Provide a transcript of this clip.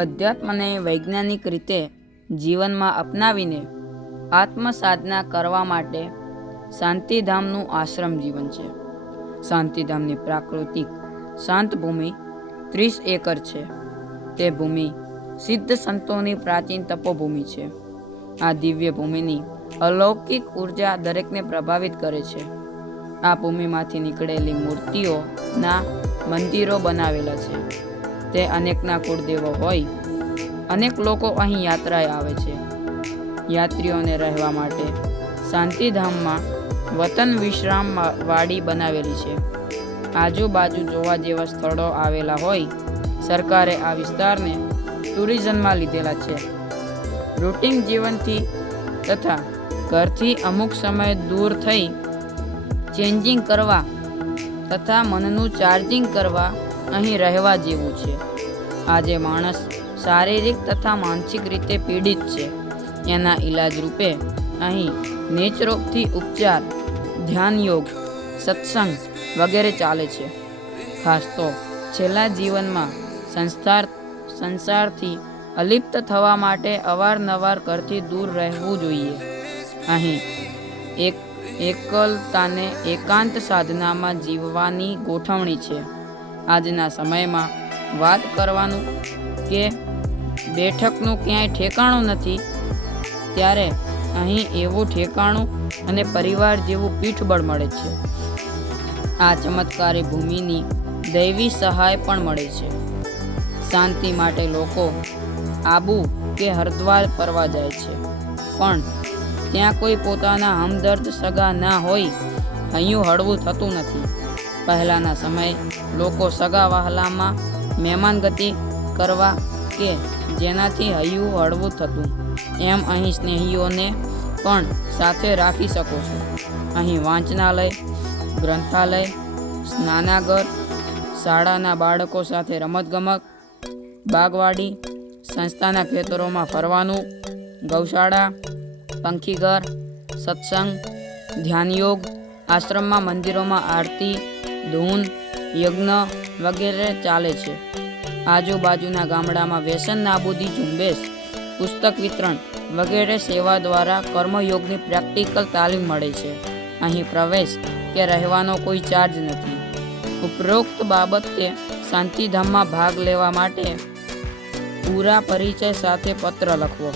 અધ્યાત્મને વૈજ્ઞાનિક રીતે જીવનમાં અપનાવીને આત્મસાધના કરવા માટે શાંતિધામનું આશ્રમ જીવન છે. શાંતિધામની પ્રાકૃતિક શાંત ભૂમિ 30 એકર છે. તે ભૂમિ સિદ્ધ સંતોની પ્રાચીન તપોભૂમિ છે. આ દિવ્ય ભૂમિની અલૌકિક ઉર્જા દરેકને પ્રભાવિત કરે છે. આ ભૂમિમાંથી નીકળેલી મૂર્તિઓના મંદિરો બનાવેલા છે. તે અનેકના કુળદેવો હોય. અનેક લોકો અહીં યાત્રાએ આવે છે. યાત્રીઓને રહેવા માટે શાંતિધામમાં વતન વિશ્રામ વાડી બનાવેલી છે. આજુબાજુ જોવા જેવા સ્થળો આવેલા હોય. સરકારે આ વિસ્તારને ટુરિઝમમાં લીધેલા છે. રૂટિન જીવનથી તથા ઘરથી અમુક સમય દૂર થઈ ચેન્જિંગ કરવા તથા મનનું ચાર્જિંગ કરવા અહીં રહેવા જેવું છે. આજે માણસ શારીરિક તથા માનસિક રીતે પીડિત છે. એના ઈલાજ રૂપે અહીં નેચરોપથી ઉપચાર, ધ્યાન યોગ, સત્સંગ વગેરે ચાલે છે. ખાસ તો છેલ્લા જીવનમાં સંસારથી અલિપ્ત થવા માટે અવારનવાર ઘરથી દૂર રહેવું જોઈએ. અહીં એકલતાને એકાંત સાધનામાં જીવવાની ગોઠવણી છે. આજના સમયમાં વાત કરવાનું કે બેઠકનું ક્યાંય ઠેકાણું નથી, ત્યારે અહીં એવું ઠેકાણું અને પરિવાર જેવું પીઠબળ મળે છે. આ ચમત્કારી ભૂમિની દૈવી સહાય પણ મળે છે. શાંતિ માટે લોકો આબુ કે હરિદ્વાર ફરવા જાય છે, પણ ત્યાં કોઈ પોતાના હમદર્દ સગા ના હોય હૈયું હળવું થતું નથી. પહેલાંના સમયે લોકો સગા વહાલામાં મહેમાનગતિ કરવા કે જેનાથી હૈયું હળવું થતું, એમ અહીં સ્નેહીઓને પણ સાથે રાખી શકો છો. અહીં વાંચનાલય, ગ્રંથાલય, સ્નાનાગર, શાળાના બાળકો સાથે રમતગમત, બાગવાડી, સંસ્થાના ખેતરોમાં ફરવાનું, ગૌશાળા, પંખીઘર, સત્સંગ, ધ્યાનયોગ, આશ્રમમાં મંદિરોમાં આરતી, ધૂન, યજ્ઞ વગેરે ચાલે છે. આજુબાજુના ગામડામાં વ્યસન નાબૂદી ઝુંબેશ, પુસ્તક વિતરણ વગેરે સેવા દ્વારા કર્મયોગની પ્રેક્ટિકલ તાલીમ મળે છે. અહીં પ્રવેશ કે રહેવાનો કોઈ ચાર્જ નથી. ઉપરોક્ત બાબતે શાંતિધામમાં ભાગ લેવા માટે પૂરા પરિચય સાથે પત્ર લખવો.